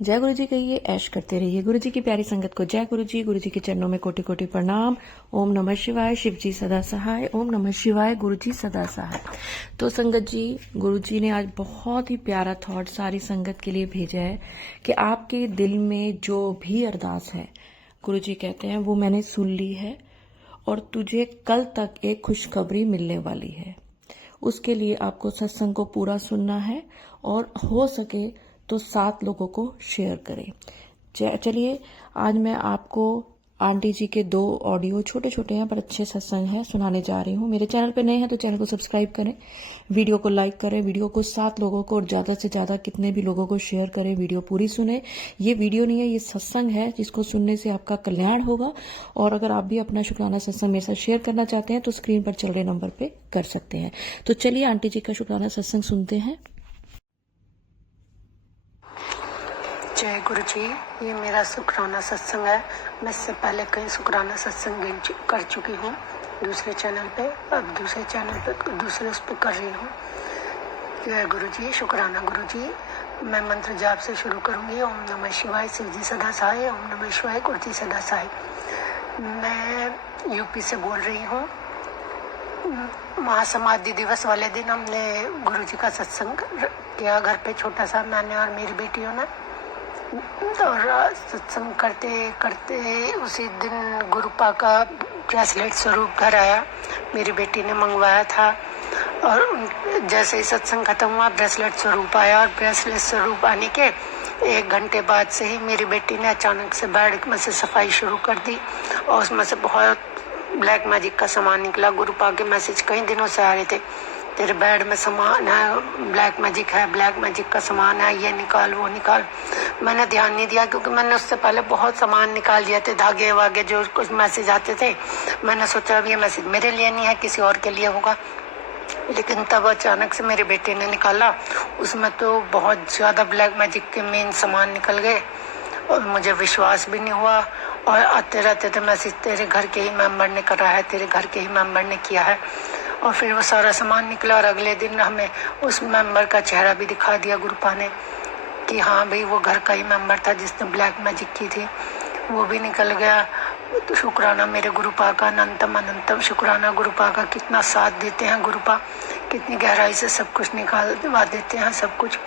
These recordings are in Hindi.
जय गुरु जी कहिए, ऐश करते रहिए। गुरु जी की प्यारी संगत को जय गुरु जी के चरणों में कोटि कोटि प्रणाम। ओम नमः शिवाय, शिव जी सदा सहाय। ओम नमः शिवाय, गुरु जी सदा सहाय। तो संगत जी, गुरु जी ने आज बहुत ही प्यारा थॉट सारी संगत के लिए भेजा है कि आपके दिल में जो भी अरदास है, गुरु जी कहते हैं वो मैंने सुन ली है और तुझे कल तक एक खुशखबरी मिलने वाली है। उसके लिए आपको सत्संग को पूरा सुनना है और हो सके तो 7 लोगों को शेयर करें। चलिए, आज मैं आपको आंटी जी के 2 ऑडियो छोटे छोटे हैं पर अच्छे सत्संग हैं सुनाने जा रही हूँ। मेरे चैनल पे नए हैं तो चैनल को सब्सक्राइब करें, वीडियो को लाइक करें, वीडियो को 7 लोगों को और ज़्यादा से ज़्यादा कितने भी लोगों को शेयर करें। वीडियो पूरी सुने। ये वीडियो नहीं है, ये सत्संग है जिसको सुनने से आपका कल्याण होगा। और अगर आप भी अपना शुक्राना सत्संग मेरे साथ शेयर करना चाहते हैं तो स्क्रीन पर चल रहे नंबर पे कर सकते हैं। तो चलिए आंटी जी का शुक्राना सत्संग सुनते हैं। जय गुरु जी। ये मेरा शुक्राना सत्संग है। मैं इससे पहले कई शुक्राना सत्संग कर चुकी हूँ दूसरे चैनल पे, अब दूसरे चैनल पे दूसरे उस पर कर रही हूँ। जय गुरु जी। शुक्राना गुरु जी। मैं मंत्र जाप से शुरू करूँगी। ओम नमः शिवाय, शिव जी सदा सहाय। ओम नमः शिवाय, गुरु जी सदा सहाय। मैं यूपी से बोल रही हूँ। महासमाधि दिवस वाले दिन हमने गुरु जी का सत्संग किया घर पे, छोटा सा, मैंने और मेरी बेटियों ने। और सत्संग करते करते उसी दिन गुरुपा का ब्रेसलेट स्वरूप घर आया। मेरी बेटी ने मंगवाया था और जैसे ही सत्संग खत्म हुआ ब्रेसलेट स्वरूप आया। और ब्रेसलेट स्वरूप आने के 1 घंटे बाद से ही मेरी बेटी ने अचानक से बेड में से सफाई शुरू कर दी और उसमें से बहुत ब्लैक मैजिक का सामान निकला। गुरुपा के मैसेज कई दिनों से आ रहे थे, तेरे बेड में सामान है, ब्लैक मैजिक है, ब्लैक मैजिक का सामान है, ये निकाल वो निकाल। मैंने ध्यान नहीं दिया क्योंकि मैंने उससे पहले बहुत सामान निकाल दिए थे, धागे वागे जो कुछ मैसेज आते थे। मैंने सोचा अब ये मैसेज मेरे लिए नहीं है, किसी और के लिए होगा। लेकिन तब अचानक से मेरे बेटे ने निकाला, उसमें तो बहुत ज़्यादा ब्लैक मैजिक के मेन सामान निकल गए और मुझे विश्वास भी नहीं हुआ। और आते रहते थे मैसेज, तेरे घर के ही मेंबर ने करा है, तेरे घर के ही मेंबर ने किया है। और फिर वो सारा सामान निकला और अगले दिन हमें उस मेंबर का चेहरा भी दिखा दिया गुरुपा ने कि हाँ भाई वो घर का ही मेंबर था जिसने ब्लैक मैजिक की थी, वो भी निकल गया। तो शुक्राना मेरे गुरुपा का, अनंतम अनंतम शुक्राना गुरुपा का। कितना साथ देते हैं गुरुपा, कितनी गहराई से सब कुछ निकालवा देते हैं सब कुछ।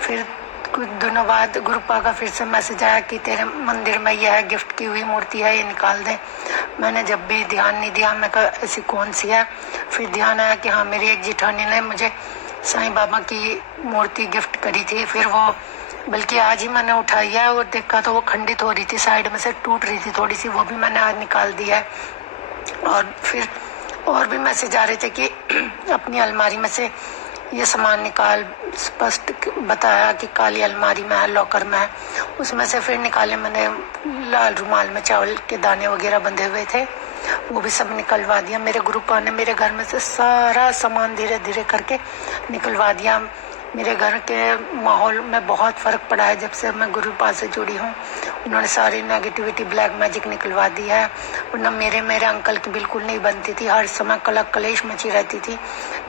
फिर कुछ दिनों बाद गुरुपा का फिर से मैसेज आया कि तेरे मंदिर में यह है, गिफ्ट की हुई मूर्ति है, ये निकाल दे। मैंने जब भी ध्यान नहीं दिया, मैं कहा ऐसी कौन सी है। फिर ध्यान आया कि हाँ मेरी एक जिठानी ने मुझे साईं बाबा की मूर्ति गिफ्ट करी थी। फिर वो बल्कि आज ही मैंने उठाई है और देखा तो वो खंडित हो रही थी, साइड में से टूट रही थी थोड़ी सी, वो भी मैंने आज निकाल दिया है। और फिर और भी मैसेज आ रहे थे कि अपनी अलमारी में से ये सामान निकाल, स्पष्ट बताया कि काली अलमारी में है, लॉकर में है। उसमें से फिर निकाले मैंने, लाल रुमाल में चावल के दाने वगैरह बंधे हुए थे, वो भी सब निकलवा दिया। मेरे गुरुपा ने मेरे घर में से सारा सामान धीरे धीरे करके निकलवा दिया। मेरे घर के माहौल में बहुत फ़र्क पड़ा है जब से मैं गुरुपा से जुड़ी हूँ। उन्होंने सारी नेगेटिविटी, ब्लैक मैजिक निकलवा दी है। वरना मेरे अंकल की बिल्कुल नहीं बनती थी, हर समय कलक कलेश मची रहती थी।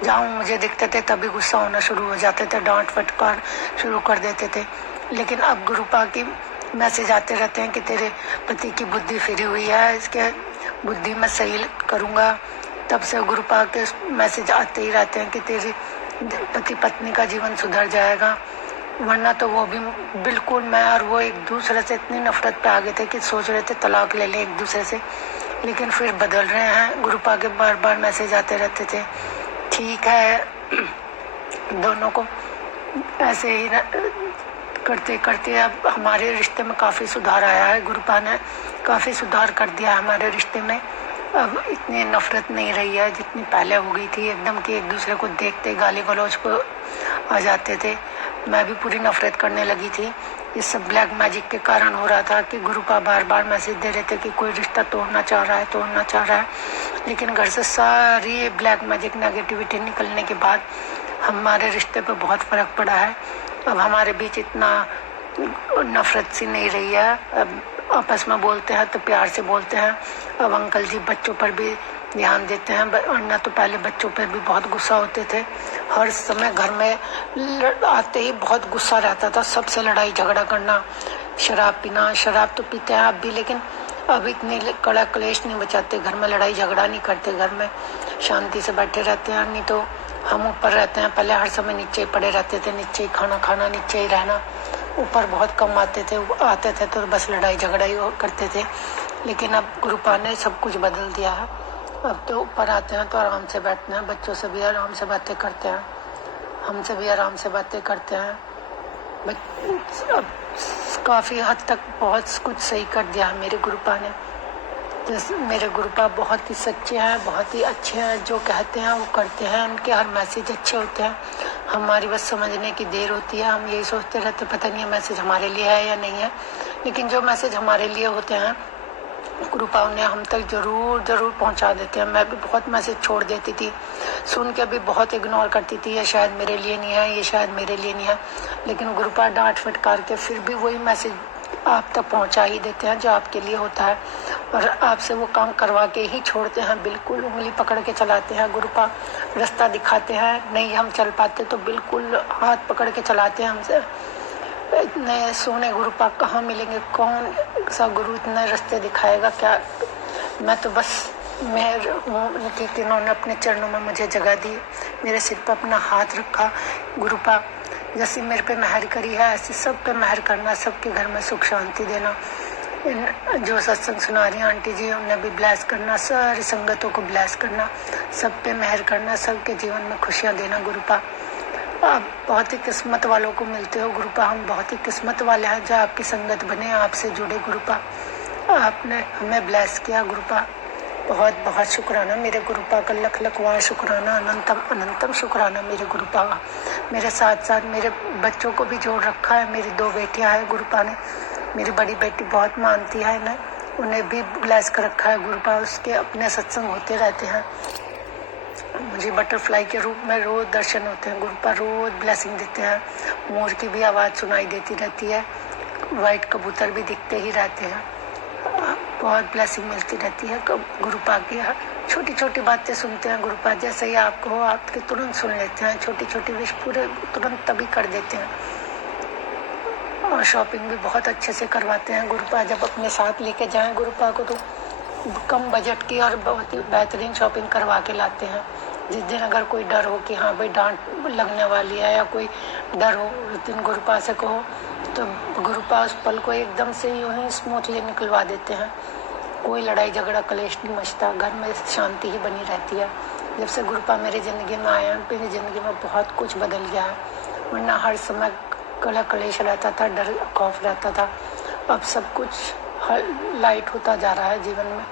जहाँ मुझे दिखते थे तभी गुस्सा होना शुरू हो जाते थे, डांट फटकार शुरू कर देते थे। लेकिन अब गुरुपा की मैसेज आते रहते हैं कि तेरे पति की बुद्धि फिरी हुई है, इसके बुद्धि में सही करूँगा। तब से गुरुपा के मैसेज आते ही रहते हैं कि तेरी पति पत्नी का जीवन सुधर जाएगा। वरना तो वो भी बिल्कुल, मैं और वो एक दूसरे से इतनी नफरत पे आ गए थे कि सोच रहे थे तलाक ले लें एक दूसरे से। लेकिन फिर बदल रहे हैं। गुरुपा के बार बार मैसेज आते रहते थे। ठीक है, दोनों को ऐसे ही करते करते अब हमारे रिश्ते में काफ़ी सुधार आया है। गुरुपा ने काफ़ी सुधार कर दिया हमारे रिश्ते में। अब इतनी नफरत नहीं रही है जितनी पहले हो गई थी, एकदम कि एक दूसरे को देखते गाली गलौज को आ जाते थे। मैं भी पूरी नफरत करने लगी थी। ये सब ब्लैक मैजिक के कारण हो रहा था कि गुरुपा बार बार मैसेज दे रहे थे कि कोई रिश्ता तोड़ना चाह रहा है। लेकिन घर से सारी ब्लैक मैजिक नेगेटिविटी निकलने के बाद हमारे रिश्ते पे बहुत फ़र्क पड़ा है। अब हमारे बीच इतना नफरत सी नहीं रही है। अब आपस में बोलते हैं तो प्यार से बोलते हैं। अब अंकल जी बच्चों पर भी ध्यान देते हैं, वरना तो पहले बच्चों पर भी बहुत गुस्सा होते थे। हर समय घर में आते ही बहुत गुस्सा रहता था, सबसे लड़ाई झगड़ा करना। शराब पीना, शराब तो पीते हैं आप भी, लेकिन अब इतनी कड़ा क्लेश नहीं बचाते, घर में लड़ाई झगड़ा नहीं करते, घर में शांति से बैठे रहते हैं। नहीं तो हम ऊपर रहते हैं, पहले हर समय नीचे ही पड़े रहते थे, नीचे ही खाना खाना, नीचे ही रहना, ऊपर बहुत कम आते थे तो बस लड़ाई झगड़ा ही करते थे। लेकिन अब गुरुपा ने सब कुछ बदल दिया है। अब तो ऊपर आते हैं तो आराम से बैठते हैं, बच्चों से भी आराम से बातें करते हैं, हमसे भी आराम से बातें करते हैं। अब काफ़ी हद तक बहुत कुछ सही कर दिया है मेरे गुरुपा ने। जैसे मेरे गुरुपा बहुत ही सच्चे हैं, बहुत ही अच्छे हैं, जो कहते हैं वो करते हैं, उनके हर मैसेज अच्छे होते हैं। हमारी बस समझने की देर होती है, हम यही सोचते रहते पता नहीं ये मैसेज हमारे लिए है या नहीं है। लेकिन जो मैसेज हमारे लिए होते हैं गुरुपा उन्हें हम तक जरूर पहुंचा देते हैं। मैं भी बहुत मैसेज छोड़ देती थी, सुन के भी बहुत इग्नोर करती थी, ये शायद मेरे लिए नहीं है, ये शायद मेरे लिए नहीं है। लेकिन गुरुपा डांट फटकार के फिर भी वही मैसेज आप तक पहुंचा ही देते हैं जो आपके लिए होता है, और आपसे वो काम करवा के ही छोड़ते हैं। बिल्कुल उंगली पकड़ के चलाते हैं गुरुपा, रास्ता दिखाते हैं। नहीं हम चल पाते तो बिल्कुल हाथ पकड़ के चलाते हैं हमसे। इतने सोने गुरुपा कहाँ मिलेंगे, कौन सा गुरु इतने रास्ते दिखाएगा क्या। मैं तो बस मेहर हूँ उनकी कि उन्होंने अपने चरणों में मुझे जगह दी, मेरे सिर पर अपना हाथ रखा। गुरुपा जैसी मेरे पे मेहर करी है ऐसे सब पे मेहर करना, सबके घर में सुख शांति देना। जो सत्संग सुना रही आंटी जी उन्हें भी ब्लेस करना, सारी संगतों को ब्लेस करना, सब पे मेहर करना, सबके जीवन में खुशियाँ देना। गुरुपा आप बहुत ही किस्मत वालों को मिलते हो गुरुपा, हम बहुत ही किस्मत वाले हैं जो आपकी संगत बने, आपसे जुड़े। गुरुपा आपने हमें ब्लेस किया गुरुपा, बहुत बहुत शुक्राना मेरे गुरुपा का, लख लख बार शुक्राना, अनंतम अनंतम शुक्राना मेरे गुरुपा का। मेरे साथ साथ मेरे बच्चों को भी जोड़ रखा है, मेरी 2 बेटियां हैं गुरुपा ने, मेरी बड़ी बेटी बहुत मानती है इन्हें, उन्हें भी ब्लेस कर रखा है गुरुपा। उसके अपने सत्संग होते रहते हैं, मुझे बटरफ्लाई के रूप में रोज दर्शन होते हैं गुरुपा, रोज ब्लेसिंग देते हैं। मोर की भी आवाज़ सुनाई देती रहती है, वाइट कबूतर भी दिखते ही रहते हैं, बहुत ब्लेसिंग मिलती रहती है गुरुपा की। छोटी छोटी बातें सुनते हैं गुरुपा, जैसे ही आपको हो आपके तुरंत सुन लेते हैं, छोटी छोटी विश पूरे तुरंत तभी कर देते हैं। और शॉपिंग भी बहुत अच्छे से करवाते हैं गुरुपा, जब अपने साथ लेके जाएं गुरुपा को तो कम बजट की और बहुत ही बेहतरीन शॉपिंग करवा के लाते हैं। जिस दिन अगर कोई डर हो कि हाँ भाई डांट लगने वाली है या कोई डर हो, उस दिन गुरुपा से कहो तो गुरुपा उस पल को एकदम से यूं ही स्मूथली निकलवा देते हैं। कोई लड़ाई झगड़ा कलेश नहीं मचता, घर में शांति ही बनी रहती है। जब से गुरुपा मेरी ज़िंदगी में आया मेरी ज़िंदगी में बहुत कुछ बदल गया है, वरना हर समय कला कलेश रहता था, डर खौफ रहता था। अब सब कुछ लाइट होता जा रहा है जीवन में,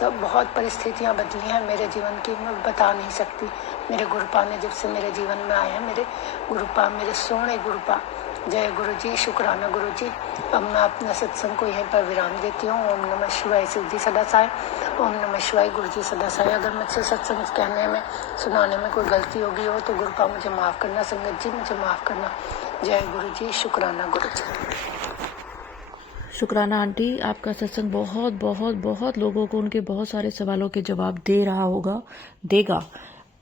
सब बहुत परिस्थितियाँ बदली हैं मेरे जीवन की, मैं बता नहीं सकती। मेरे गुरुपा ने जब से मेरे जीवन में आया, मेरे गुरुपा, मेरे सोने गुरुपा, जय गुरु जी, शुक्राना गुरु जी। अब मैं अपने सत्संग को यहीं पर विराम देती हूँ। ओम नमः शिवाय, शिव जी सदा साय। ओम नमः शिवाय, गुरु जी सदा साय। अगर मुझसे सत्संग कहने में सुनाने में कोई गलती होगी हो तो गुरुपा मुझे माफ़ करना, संगत जी मुझे माफ़ करना। जय गुरु जी, शुक्राना गुरु जी। शुक्राना आंटी, आपका सत्संग बहुत बहुत बहुत लोगों को उनके बहुत सारे सवालों के जवाब दे रहा होगा, देगा।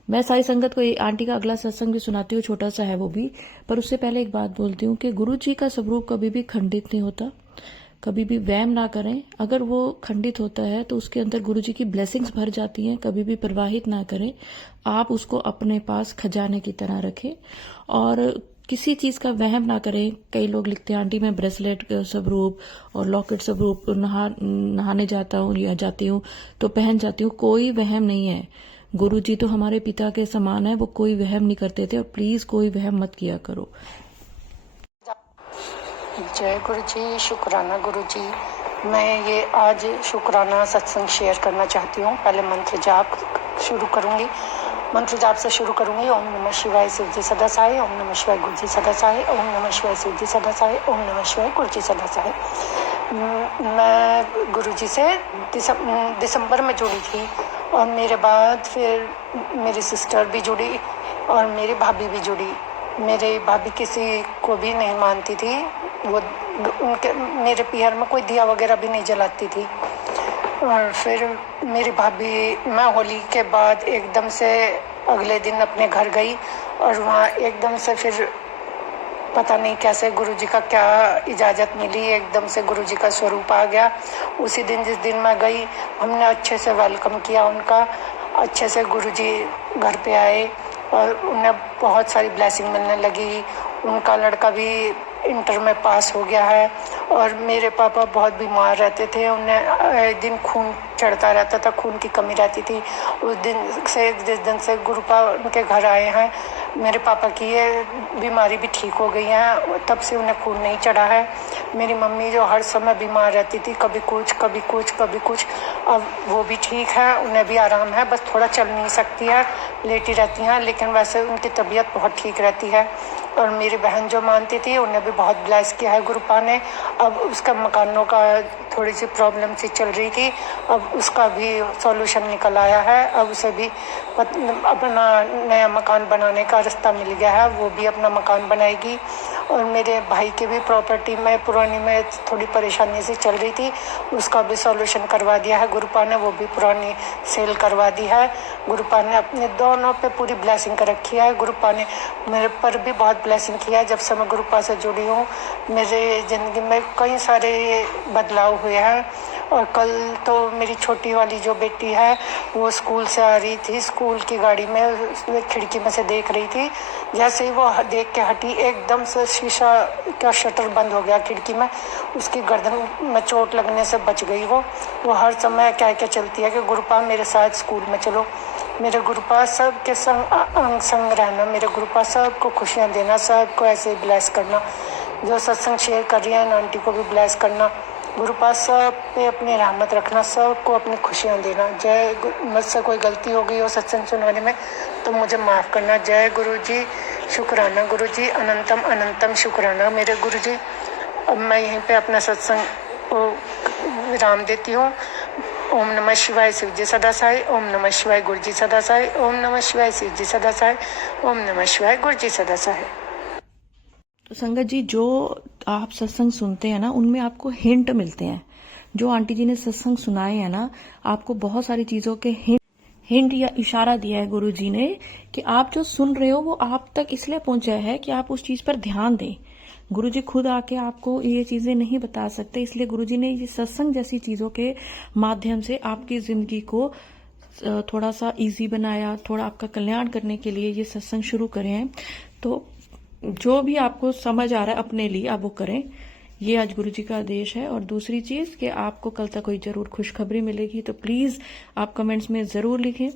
मैं सारी संगत को आंटी का अगला सत्संग भी सुनाती हूँ, छोटा सा है वो भी, पर उससे पहले एक बात बोलती हूँ कि गुरु जी का स्वरूप कभी भी खंडित नहीं होता, कभी भी वहम ना करें। अगर वो खंडित होता है तो उसके अंदर गुरु जी की ब्लेसिंग्स भर जाती हैं, कभी भी प्रवाहित ना करें। आप उसको अपने पास खजाने की तरह रखें और किसी चीज का वहम ना करें। कई लोग लिखते हैं आंटी मैं ब्रेसलेट स्वरूप और लॉकेट स्वरूप नहाने जाता हूँ या जाती हूँ तो पहन जाती हूँ, कोई वहम नहीं है। गुरु जी तो हमारे पिता के समान है, वो कोई वहम नहीं करते थे और प्लीज कोई वहम मत किया करो। जय गुरु जी, शुक्राना गुरु जी। मैं ये आज शुक्राना सत्संग शेयर करना चाहती हूँ। पहले मंत्र जाप शुरू करूँगी, मंत्र जाप से शुरू करूँगी। ओम नमः शिवाय, शिव जी सदा साय। ओम नमः शिवाय, गुरु जी सदा साय। ओम नमः शिवाय, शिव जी सदा साय। ओम नमः शिवाय, गुरु जी सदा साय। मैं गुरु जी से दिसंबर में जुड़ी थी और मेरे बाद फिर मेरी सिस्टर भी जुड़ी और मेरी भाभी भी जुड़ी। मेरी भाभी किसी को भी नहीं मानती थी, वो उनके मेरे पीहर में कोई दिया वगैरह भी नहीं जलाती थी। और फिर मेरी भाभी, मैं होली के बाद एकदम से अगले दिन अपने घर गई और वहाँ एकदम से फिर पता नहीं कैसे गुरुजी का क्या इजाज़त मिली, एकदम से गुरुजी का स्वरूप आ गया। उसी दिन जिस दिन मैं गई, हमने अच्छे से वेलकम किया उनका, अच्छे से गुरुजी घर पे आए और उन्हें बहुत सारी ब्लेसिंग मिलने लगी। उनका लड़का भी इंटर में पास हो गया है और मेरे पापा बहुत बीमार रहते थे, उन्हें दिन खून चढ़ता रहता था, खून की कमी रहती थी। उस दिन से, जिस दिन से गुरुपा उनके घर आए हैं, मेरे पापा की ये बीमारी भी ठीक हो गई है, तब से उन्हें खून नहीं चढ़ा है। मेरी मम्मी जो हर समय बीमार रहती थी, कभी कुछ कभी कुछ कभी कुछ, अब वो भी ठीक है, उन्हें भी आराम है, बस थोड़ा चल नहीं सकती है, लेटी रहती हैं, लेकिन वैसे उनकी तबीयत बहुत ठीक रहती है। और मेरी बहन जो मानती थी, उन्हें भी बहुत ब्लेस किया है गुरुपा ने। अब उसका मकानों का थोड़ी सी प्रॉब्लम सी चल रही थी, अब उसका भी सॉल्यूशन निकल आया है। अब उसे भी अपना नया मकान बनाने का रास्ता मिल गया है, वो भी अपना मकान बनाएगी। और मेरे भाई के भी प्रॉपर्टी में पुरानी में थोड़ी परेशानी सी चल रही थी, उसका भी सॉल्यूशन करवा दिया है गुरुपा ने, वो भी पुरानी सेल करवा दी है। गुरुपा ने अपने दोनों पे पूरी ब्लेसिंग कर रखी है। गुरुपा ने मेरे पर भी बहुत ब्लेसिंग किया है। जब से मैं गुरुपा से जुड़ी हूँ, मेरे ज़िंदगी में कई सारे बदलाव हुए हैं। और कल तो मेरी छोटी वाली जो बेटी है, वो स्कूल से आ रही थी, स्कूल की गाड़ी में खिड़की में से देख रही थी, जैसे ही वो देख के हटी, एकदम से शीशा का शटर बंद हो गया खिड़की में, उसकी गर्दन में चोट लगने से बच गई। वो हर समय कह के चलती है कि गुरुपा मेरे साथ स्कूल में चलो, मेरे गुरुपा सबके संग अंग संग रहना, मेरे गुरुपा सबको खुशियाँ देना, सबको ऐसे ही ब्लेस करना, जो सत्संग शेयर कर रही है आंटी को भी ब्लेस करना, गुरुपा सब पे अपनी रहमत रखना, सबको अपनी खुशियाँ देना। जय मुझसे कोई गलती हो गई हो सत्संग सुनाने में तो मुझे माफ़ करना। जय गुरु जी, शुक्राना गुरु जी, अनंतम अनंतम शुक्राना मेरे गुरु जी। अब मैं यहीं पे अपना सत्संग को विराम देती हूँ। ओम नमः शिवाय शिव जी सदा साई, ओम नमः शिवाय गुरु जी सदा साई, ओम नमः शिवाय शिव जी सदा साई, ओम नमः शिवाय गुरु जी सदा साई। तो संगत जी, जो आप सत्संग सुनते हैं ना, उनमें आपको हिंट मिलते हैं। जो आंटी जी ने सत्संग सुनाए हैं ना, आपको बहुत सारी चीजों के हिंट या इशारा दिया है गुरु जी ने कि आप जो सुन रहे हो वो आप तक इसलिए पहुंचा है कि आप उस चीज पर ध्यान दें। गुरु जी खुद आके आपको ये चीजें नहीं बता सकते, इसलिए गुरु जी ने ये सत्संग जैसी चीजों के माध्यम से आपकी जिंदगी को थोड़ा सा इजी बनाया, थोड़ा आपका कल्याण करने के लिए ये सत्संग शुरू करे हैं। तो जो भी आपको समझ आ रहा है अपने लिए आप वो करें, ये आज गुरु जी का आदेश है। और दूसरी चीज कि आपको कल तक कोई जरूर खुशखबरी मिलेगी, तो प्लीज आप कमेंट्स में जरूर लिखें।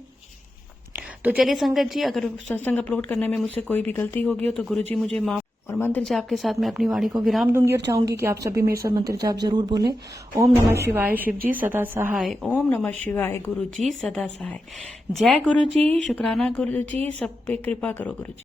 तो चलिए संगत जी, अगर सत्संग अपलोड करने में मुझसे कोई भी गलती होगी हो तो गुरु जी मुझे माफ। और मंत्र जाप के साथ मैं अपनी वाणी को विराम दूंगी और चाहूंगी कि आप सभी मेरे साथ मंत्र जाप जरूर बोलें। ओम नमः शिवाय शिव जी सदा सहाय, ओम नमः शिवाय गुरु जी सदा सहाय। जय गुरु जी, शुक्राना गुरु जी, सब पे कृपा करो गुरु जी।